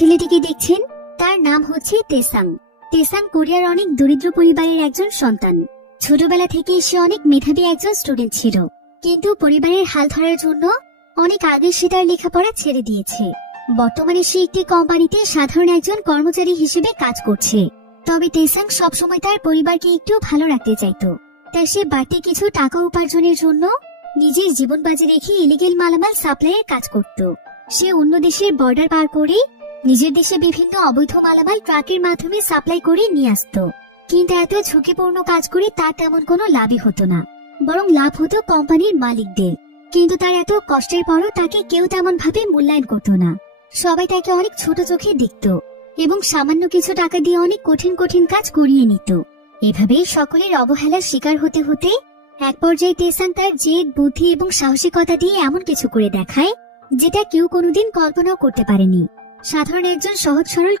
ছেলেটিকে দেখছেন তার নাম হচ্ছে তেসাং। তেসাং কোরিয়ার অনেক দরিদ্র পরিবারের একজন সন্তান। ছোটবেলা থেকে সে অনেক মেধাবী একজন স্টুডেন্ট ছিল, কিন্তু পরিবারের হাল ধরার জন্য অনেক আগে সে তার লেখাপড়া ছেড়ে দিয়েছে। বর্তমানে সে একটি কোম্পানিতে সাধারণ একজন কর্মচারী হিসেবে কাজ করছে। তবে তেসাং সবসময় তার পরিবারকে একটু ভালো রাখতে চাইতো, তাই সে বাড়তি কিছু টাকা উপার্জনের জন্য নিজের জীবন বাজি রেখে ইলিগেল মালামাল সাপ্লাইয়ের কাজ করত। সে অন্য দেশের বর্ডার পার করে নিজের দেশে বিভিন্ন অবৈধ মালামাল ট্রাকের মাধ্যমে সাপ্লাই করে নিয়ে আসত। কিন্তু এত ঝুঁকিপূর্ণ কাজ করে তার তেমন কোনো লাভই হতো না, বরং লাভ হতো কোম্পানির মালিকদের। কিন্তু তার এত কষ্টের পরও তাকে কেউ তেমন ভাবে মূল্যায়ন করত না। সবাই তাকে অনেক ছোট চোখে দেখত এবং সামান্য কিছু টাকা দিয়ে অনেক কঠিন কঠিন কাজ করিয়ে নিত। এভাবেই সকলের অবহেলার শিকার হতে হতে এক পর্যায়ে তেসাং তার জেদ, বুদ্ধি এবং সাহসিকতা দিয়ে এমন কিছু করে দেখায় যেটা কেউ কোনোদিন কল্পনাও করতে পারেনি। সাধারণ একজন সহজ সরল